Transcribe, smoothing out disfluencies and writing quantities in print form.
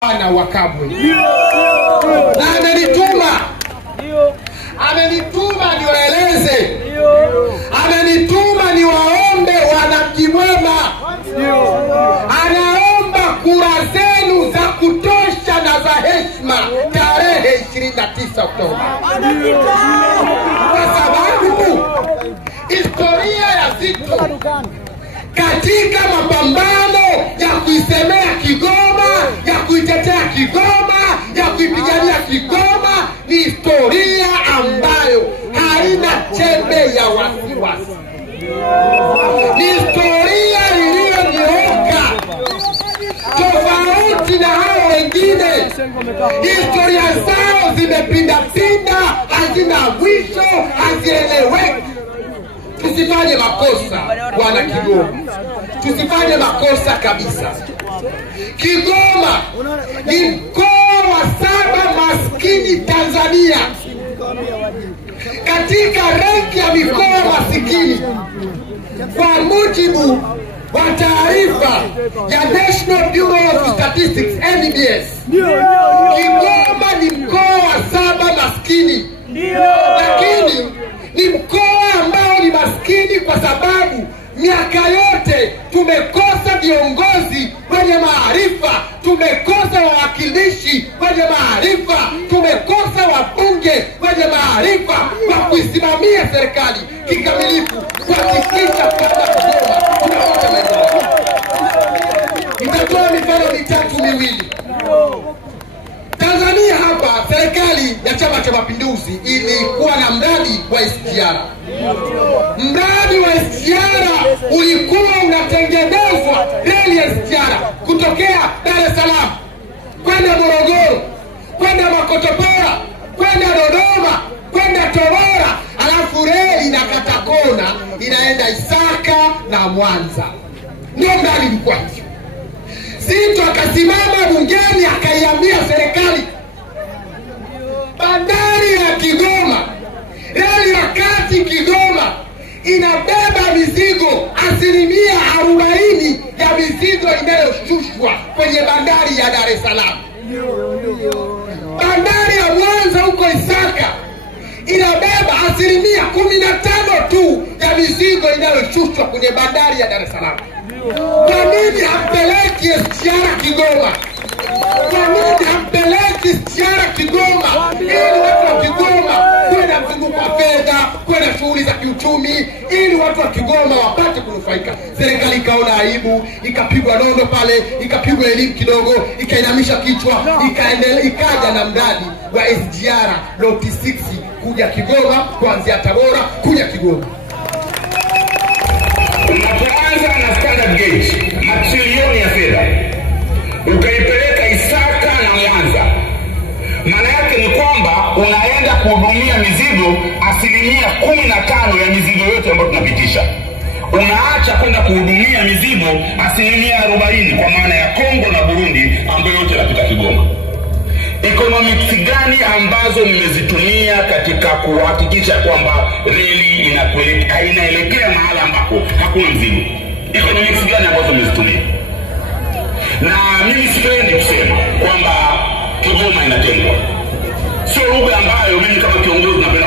Ana Wakabwe na amenituma niwaeleze, amenituma niwaombe wanamji mwema, anaomba kura zenu za kutosha na za heshima tarehe 29 Oktoba, kwa sababu historia ya Zitto katika mapambano ya kuisemea Kigoma, ya kuitetea Kigoma, ya kuipigania Kigoma ni historia ambayo haina chembe ya wasiwasi. Ni historia iliyonyooka, tofauti na hao wengine. Historia zao zimepinda-pinda, hazina mwisho, hazieleweki. Tusifanye makosa wana Kigoma, tusifanye makosa kabisa. Kigoma ni mkoa wa 7 maskini Tanzania. Katika renki ya mikoa masikini, kwa mujibu wa taarifa ya National Bureau of Statistics NBS, Kigoma ni mkoa wa 7 maskini. Lakini ni mkoa ambao ni maskini kwa sababu miaka yote tumekosa viongozi wenye maarifa, tumekosa wawakilishi wenye maarifa, tumekosa wabunge wenye maarifa wa kuisimamia serikali kikamilifu, kuhakikisha kwamba Kigoma tunapata maendeleo. Nitatoa mifano mitatu miwili. Tanzania hapa, serikali ya Chama cha Mapinduzi ilikuwa na mradi wa SGR. Mradi wa SGR ulikuwa unatengenezwa reli ya SGR kutokea Dar es Salaam kwenda Morogoro, kwenda Makotopora, kwenda Dodoma, kwenda Tabora, alafu reli inakata kona inaenda Isaka na Mwanza. Ndio mradi ulikuwa hivyo. Zitto akasimama bungeni akaiambia serikali, bandari ya Kigoma, reli ya kati Kigoma inabeba mizigo 40% ya mizigo inayoshushwa kwenye bandari ya Dar es Salaam. Bandari ya Mwanza huko Isaka inabeba 15% tu ya mizigo inayoshushwa kwenye bandari ya Dar es Salaam. Kwa nini hampeleki SGR Kigoma? Kwa nini hampeleki SGR Kigoma ili watu wa Kigoma kuwe na mzunguko wa fedha, kuwe na shughuli za kiuchumi, ili watu wa Kigoma wapate kunufaika? Serikali ikaona aibu, ikapigwa nondo pale, ikapigwa elimu kidogo, ikainamisha kichwa, ikaja na mradi wa SGR Lot 6 kuja Kigoma, kuanzia Tabora kuja Kigoma. Unapoanza na standard gauge matrilioni ya fedha ukaipeleka Isaka na Mwanza, maana yake ni kwamba unaenda kuhudumia mizigo 15% ya mizigo yote ambayo tunapitisha. Unaacha kwenda kuhudumia mizigo 40% kwa maana ya Kongo na Burundi ambayo yote yanapita Kigoma. Economics gani ambazo mmezitumia katika kuhakikisha kwamba reli inaelekea mahali ambapo hakuna mzigo? Economics gani ambazo mmezitumia? Na mimi sipendi kusema kwamba Kigoma inatengwa. Sio lugha ambayo mimi kama kiongozi napenda